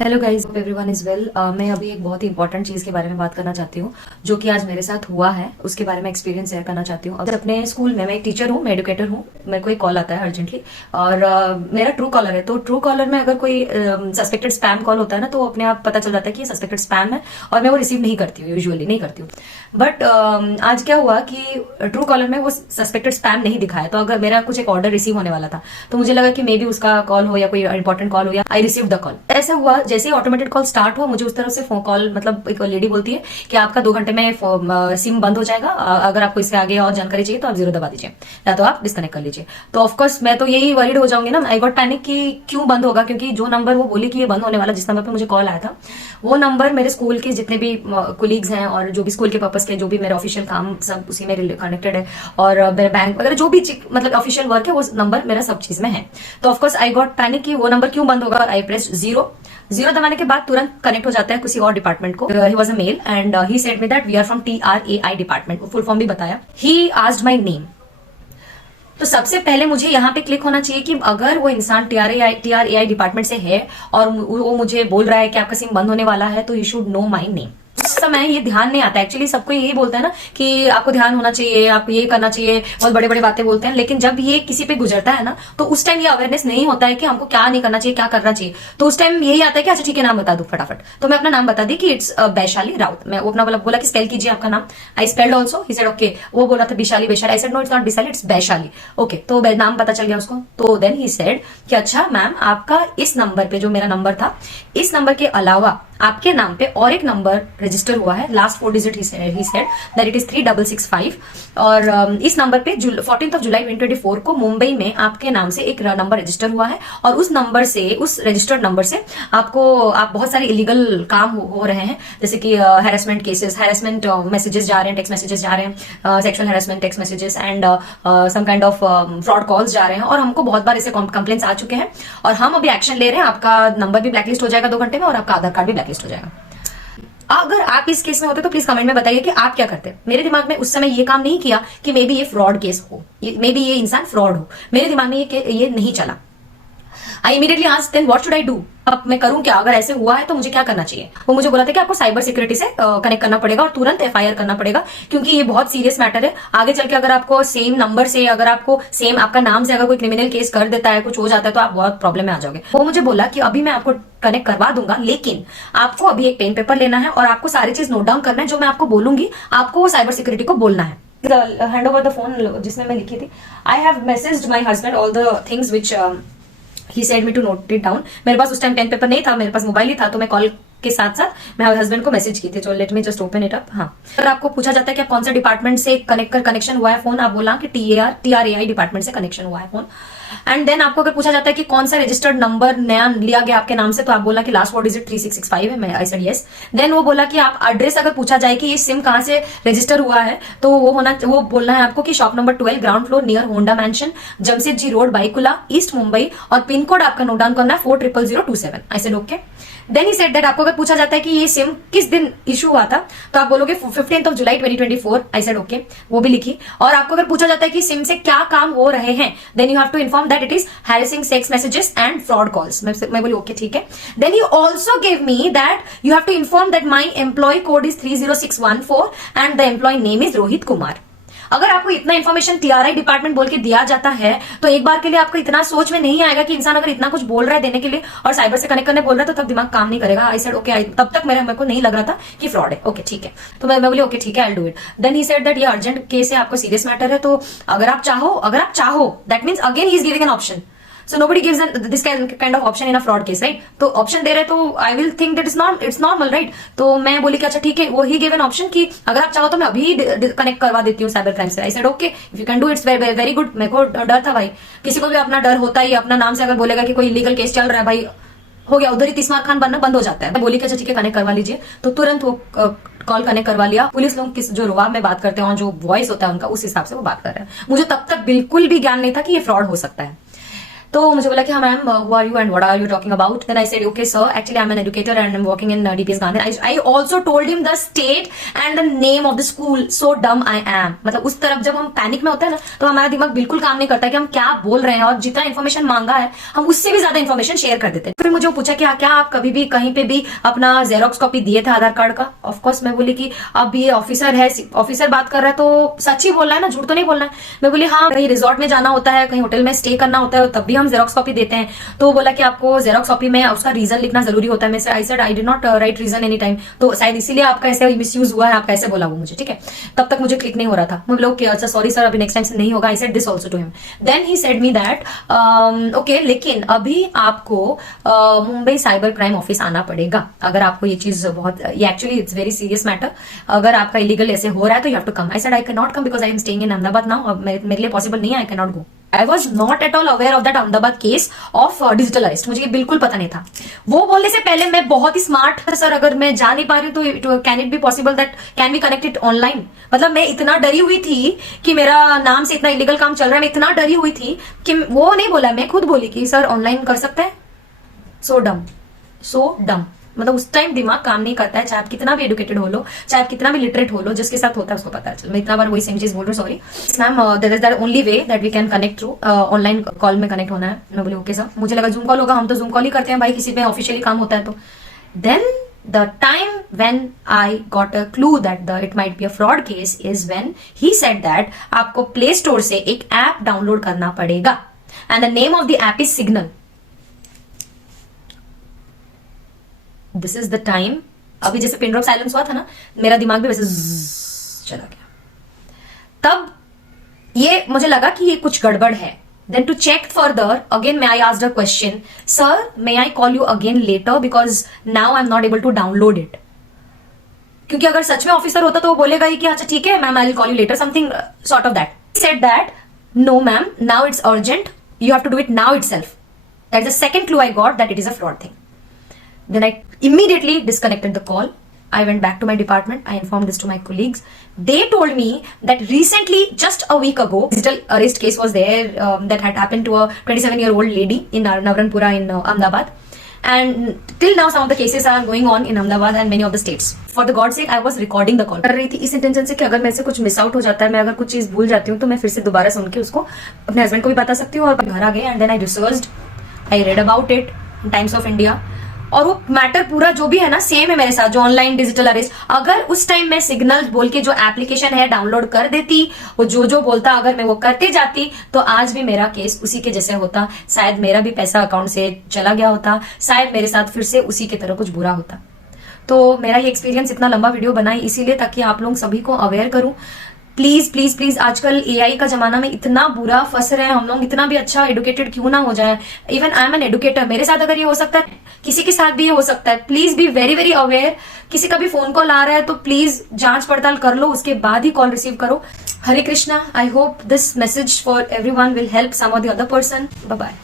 Hello guys, everyone is well. मैं अभी एक बहुत ही इंपॉर्टेंट चीज के बारे में बात करना चाहती हूँ जो कि आज मेरे साथ हुआ है। उसके बारे में एक्सपीरियंस शेयर करना चाहती हूँ। अगर अपने स्कूल में मैं एक टीचर हूँ, मैं एजुकेटर हूँ, मेरे को एक कॉल आता है अर्जेंटली और मेरा ट्रू कॉलर है। तो ट्रू कॉलर में अगर कोई सस्पेक्टेड स्पैम कॉल होता है ना, तो अपने आप पता चल जाता है कि ये सस्पेक्टेड स्पैम है और मैं वो रिसीव नहीं करती हूँ, यूजुअली नहीं करती हूँ। बट आज क्या हुआ कि ट्रू कॉलर में वो सस्पेक्टेड स्पैम नहीं दिखाया। तो अगर मेरा कुछ एक ऑर्डर रिसीव होने वाला था तो मुझे लगा कि मे बी उसका कॉल हो या कोई इंपॉर्टेंट कॉल हो, या आई रिसीव द कॉल। ऐसा हुआ, जैसे ही ऑटोमेटेड कॉल स्टार्ट हुआ मुझे उस तरफ से फोन कॉल, मतलब एक लेडी बोलती है कि आपका 2 घंटे में सिम बंद हो जाएगा, अगर आपको इससे आगे और जानकारी चाहिए तो आप 0 दबा दीजिए या तो आप डिस्कनेक्ट कर लीजिए। तो ऑफकोर्स मैं तो यही वरीड हो जाऊंगी ना, आई गॉट पैनिक कि क्यों बंद होगा, क्योंकि जो नंबर वो बोली कि ये बंद होने वाला, जिस नंबर पे मुझे कॉल आया था, वो नंबर मेरे स्कूल के जितने भी कोलीग्स हैं और जो भी स्कूल के पर्पस के जो भी मेरे ऑफिशियल काम सब उसी में कनेक्टेड है, और मेरे बैंक वगैरह जो भी मतलब ऑफिशियल वर्क है वो नंबर मेरा सब चीज में है। तो ऑफकोर्स आई गॉट पैनिक कि वो नंबर क्यों बंद होगा। आई प्रेस 0 दबाने के बाद तुरंत कनेक्ट हो जाता है किसी और डिपार्टमेंट को। He was a male and he said me that we are from TRAI department. Full form भी बताया। He asked my name. तो सबसे पहले मुझे यहाँ पे क्लिक होना चाहिए कि अगर वो इंसान TRAI डिपार्टमेंट से है और वो मुझे बोल रहा है कि आपका सिम बंद होने वाला है, तो you should know my name. उस समय ये ध्यान नहीं आता। एक्चुअली सबको यही बोलते हैं ना कि आपको ध्यान होना चाहिए, आपको ये करना चाहिए, बहुत बड़े बड़े बातें बोलते हैं, लेकिन जब ये किसी पे गुजरता है ना तो उस टाइम ये अवेयरनेस नहीं होता है कि हमको क्या नहीं करना चाहिए, क्या करना चाहिए। तो उस टाइम यही आता है कि अच्छा ठीक है, नाम बता दो फटाफट। तो मैं अपना नाम बता दी कि इट्स वैशाली राउत। मैं वो अपना बोला कि स्पेल कीजिए आपका नाम। I spelled also. He said okay. वो बोला था Vishali Vaishali. I said no, it's not Vishali, it's Vaishali. Okay, तो नाम पता चल गया उसको। तो देन ही सेड कि अच्छा मैम, आपका इस नंबर पे, जो मेरा नंबर था, इस नंबर के अलावा आपके नाम पे और एक नंबर रजिस्टर हुआ है। Last 4 digit he said that it is 3665। और इस नंबर पे 14 जुलाई 2024 को मुंबई में आपके नाम से एक नंबर रजिस्टर हुआ है, और उस नंबर से, उस रजिस्टर्ड नंबर से आप बहुत सारे इलीगल काम हो रहे हैं, जैसे कि हैरेसमेंट केसेस, हैरेसमेंट मैसेजेस जा रहे हैं, टेक्स्ट मैसेजेस जा रहे हैं, sexual harassment text messages and some kind of fraud calls जा रहे हैं। और हमको बहुत बार ऐसे कंप्लेंट्स आ चुके हैं और हम अभी एक्शन ले रहे हैं। आपका नंबर भी ब्लैकलिस्ट हो जाएगा 2 घंटे में, और आपका आधार कार्ड भी ब्लैकलिस्ट हो जाएगा। अगर आप इस केस में होते तो प्लीज कमेंट में बताइए कि आप क्या करते। मेरे दिमाग में उस समय ये काम नहीं किया कि मे बी ये फ्रॉड केस हो, मे बी ये इंसान फ्रॉड हो। मेरे दिमाग में ये नहीं चला। I immediately asked then what should I do. अब मैं करूं क्या? अगर ऐसे हुआ है तो मुझे क्या करना चाहिए? वो मुझे बोला था कि आपको साइबर सिक्योरिटी से कनेक्ट करना पड़ेगा और तुरंत FIR करना पड़ेगा, क्योंकि ये बहुत सीरियस मैटर है। आगे चल के अगर आपको सेम नंबर से, अगर आपको सेम आपका नाम से अगर कोई क्रिमिनल केस कर देता है, कुछ हो जाता है, तो आप बहुत प्रॉब्लम में आ जाओगे। वो मुझे बोला कि अभी मैं आपको कनेक्ट करवा दूंगा, लेकिन आपको अभी एक पेन पेपर लेना है और आपको सारी चीज नोट डाउन करना है। जो मैं आपको बोलूंगी आपको वो साइबर सिक्योरिटी को बोलना है। हैंड ओवर द फोन जिसमें मैं लिखी थी। I have messaged my husband all the things which he said me to note it down. मेरे पास उस टाइम पेन पेपर नहीं था, मेरे पास मोबाइल ही था, तो मैं कॉल के साथ साथ मैं हस्बैंड को मैसेज की थी। तो let me just open it up. हाँ, अगर आपको पूछा जाता है कि आप कौन सा डिपार्टमेंट से कनेक्शन हुआ है फोन, आप बोला कि TRAI डिपार्टमेंट से कनेक्शन हुआ है फोन। एंड देन आपको अगर पूछा जाता है कि कौन सा रजिस्टर्ड नंबर नया लिया गया आपके नाम से, तो आप बोला कि लास्ट 4 डिजिट 3665 है। मैं आई सेड यस। देन वो बोला कि आप एड्रेस, अगर पूछा जाए कि ये सिम कहां से रजिस्टर हुआ है, तो वो बोलना है आपको कि shop number 12 ground floor near Honda mansion, Jamshedji road, Byculla, east Mumbai, और पिन कोड आपका नोट डाउन करना है 400027। I said okay. Then he said that आपको अगर पूछा जाता है कि ये सिम किस दिन इशू हुआ था, तो आप बोलोगे 15 जुलाई 2024। आई सेड ओके, वो भी लिखी। और आपको अगर पूछा जाता है कि सिम से क्या काम हो रहे हैं, then you have to inform that it is harassing sex messages and fraud calls. मैं बोली ओके ठीक है। Then you also give me that you have to inform that my employ code is 30614 and the employ name is Rohit Kumar. अगर आपको इतना information TRAI department बोल के दिया जाता है, तो एक बार के लिए आपको इतना सोच में नहीं आएगा कि इंसान अगर इतना कुछ बोल रहा है देने के लिए और साइबर से कनेक्ट करने बोल रहा है, तो तब दिमाग काम नहीं करेगा। आई सेड ओके। तब तक मेरे को नहीं लग रहा था कि फ्रॉड है। ओके ठीक है। तो मैं बोली ओके ठीक है, I do it. Then he said that ये अर्जेंट केस है, आपको सीरियस मैटर है, तो अगर आप चाहो that means again he is giving an option. So nobody gives this kind of option in a fraud case, right? तो option दे रहे तो I will think that it's normal, right? तो मैं बोली कि अच्छा ठीक है, वो ही गिव एन ऑप्शन कि अगर आप चाहो तो मैं अभी कनेक्ट करवा देती हूँ साइबर क्राइम से। आई said okay, if you can do it's very good. मेरे को डर था भाई, किसी को भी अपना डर होता ही। अपना नाम से अगर बोलेगा कि कोई लीगल केस चल रहा है, भाई हो गया, उधर ही तीसमार खान बनना बंद हो जाता है। बोली कि अच्छा ठीक है, कनेक्ट करवा लीजिए। तो तुरंत वो कॉल कनेक्ट करवा लिया। पुलिस लोग किस जो रुबाब में बात करते हैं और जो वॉइस होता है उनका, उस हिसाब से वो बात कर रहे हैं। मुझे तब तक बिल्कुल भी ज्ञान नहीं था कि ये फ्रॉड हो सकता है। तो मुझे बोला कि हाँ ma'am, who are you and what are you talking about? Then I said okay sir, actually I am an educator and I am working in DPS Gandhi. I also told him the state and the name of the school. So dumb I M. मतलब उस तरफ जब हम panic में होता है ना, तो हमारा दिमाग बिल्कुल काम नहीं करता कि हम क्या बोल रहे हैं, और जितना इन्फॉर्मेशन मांगा है हम उससे भी ज्यादा इन्फॉर्मेशन शेयर कर देते हैं. फिर मुझे पूछा कि क्या आप कभी भी कहीं पे भी अपना जेरोक्स कॉपी दिए थे आधार कार्ड का? ऑफकोर्स मैं बोली कि अब ये ऑफिसर है, ऑफिसर बात कर रहा है तो सच ही बोलना है ना, झूठ तो नहीं बोलना है. मैं बोली हाँ, कहीं रिजॉर्ट में जाना होता है, कहीं होटल में स्टे करना होता है, तब भी हम जेरोक्स कॉपी देते हैं. तो बोला कि आपको जेरोक्स कॉपी में उसका रीजन लिखना जरूरी होता है. I said I did not write reason any time. तो शायद इसीलिए आपका ऐसे मिसयूज हुआ है, आपका ऐसे बोला वो मुझे. ठीक है, तब तक मुझे क्लिक नहीं हो रहा था. मैं बोला अच्छा सॉरी सर, अभी नेक्स्ट टाइम से नहीं होगा. I said this also to him. Then he said me that okay, लेकिन अभी आपको मुंबई साइबर क्राइम ऑफिस आना पड़ेगा. अगर आपको ये चीज बहुत, ये actually it's very serious matter. अगर आपका इलीगल ऐसे हो रहा है तो you have to come. I said I can not come because I am staying in Ahmedabad now. मेरे लिए पॉसिबल नहीं है, I can not go. I was not at all aware of that Ahmedabad case of digital arrest. मुझे ये बिल्कुल पता नहीं था. वो बोलने से पहले मैं बहुत ही स्मार्ट, सर अगर मैं जा नहीं पा रही हूँ तो can it be possible that can we connect it online? मतलब मैं इतना डरी हुई थी कि मेरा नाम से इतना इलीगल काम चल रहा है. मैं इतना डरी हुई थी कि वो नहीं बोला, मैं खुद बोली कि सर ऑनलाइन कर सकते हैं. सो डम. मतलब उस टाइम दिमाग काम नहीं करता है, चाहे आप कितना भी एडुकेटेड हो लो, चाहे आप कितना भी लिटरेट हो लो, जिसके साथ होता है उसको पता है. मैं इतना बार वही सेम चीज बोल रही हूँ, sorry ma'am. That is the only way that we can connect through online call में कनेक्ट होना है. मैं बोली ओके सर. मुझे लगा जूम कॉल होगा, हम तो जूम कॉल ही करते हैं भाई, किसी पे ऑफिशियली काम होता है तो. Then the time when I got a clue that it might be a fraud case is when he said that आपको प्ले स्टोर से एक ऐप डाउनलोड करना पड़ेगा and the name of the app is Signal. This is the time. अभी जैसे pin drop silence हुआ था ना, मेरा दिमाग भी वैसे चला गया. तब ये मुझे लगा कि ये कुछ गड़बड़ है. Then to check further, again I asked a question, sir, may I call you again later because now I'm not able to download it. क्योंकि अगर सच में ऑफिसर होता तो वो बोलेगा ही कि अच्छा ठीक है ma'am, I'll call you later, something sort of that. He said that, no ma'am, now it's urgent, you have to do it now itself. That's the second clue I got that it is a fraud thing. Then I immediately disconnected the call. I went back to my department. I informed this to my colleagues. They told me that recently, just a week ago, digital arrest case was there that had happened to a 27-year-old lady in Navranpura in Ahmedabad. And till now, some of the cases are going on in Ahmedabad and many of the states. For the God's sake, I was recording the call. कर रही थी इस intention से कि अगर मेरे से कुछ मिस आउट हो जाता है, मैं अगर कुछ चीज भूल जाती हूँ तो मैं फिर से दोबारा सुन के उसको अपने हस्बैंड को भी बता सकती हूँ. और घर आ गए and then I researched, I read about it in Times of India. और वो मैटर पूरा जो भी है ना सेम है मेरे साथ, जो ऑनलाइन डिजिटल अरेस्ट. अगर उस टाइम मैं सिग्नल बोल के जो एप्लीकेशन है डाउनलोड कर देती, वो जो बोलता अगर मैं वो करते जाती, तो आज भी मेरा केस उसी के जैसे होता. शायद मेरा भी पैसा अकाउंट से चला गया होता, शायद मेरे साथ फिर से उसी की तरह कुछ बुरा होता. तो मेरा ये एक्सपीरियंस, इतना लंबा वीडियो बनाई इसीलिए ताकि आप लोग सभी को अवेयर करूं. प्लीज प्लीज प्लीज, आजकल एआई का जमाना में इतना बुरा फंस रहे हैं हम लोग. इतना भी अच्छा एडुकेटेड क्यों ना हो जाए. Even I am an educator, मेरे साथ अगर ये हो सकता है किसी के साथ भी ये हो सकता है. Please be very very aware. किसी का भी फोन कॉल आ रहा है तो प्लीज जांच पड़ताल कर लो, उसके बाद ही कॉल रिसीव करो. Hare Krishna. I hope this message for everyone will help some or the other person. Bye bye.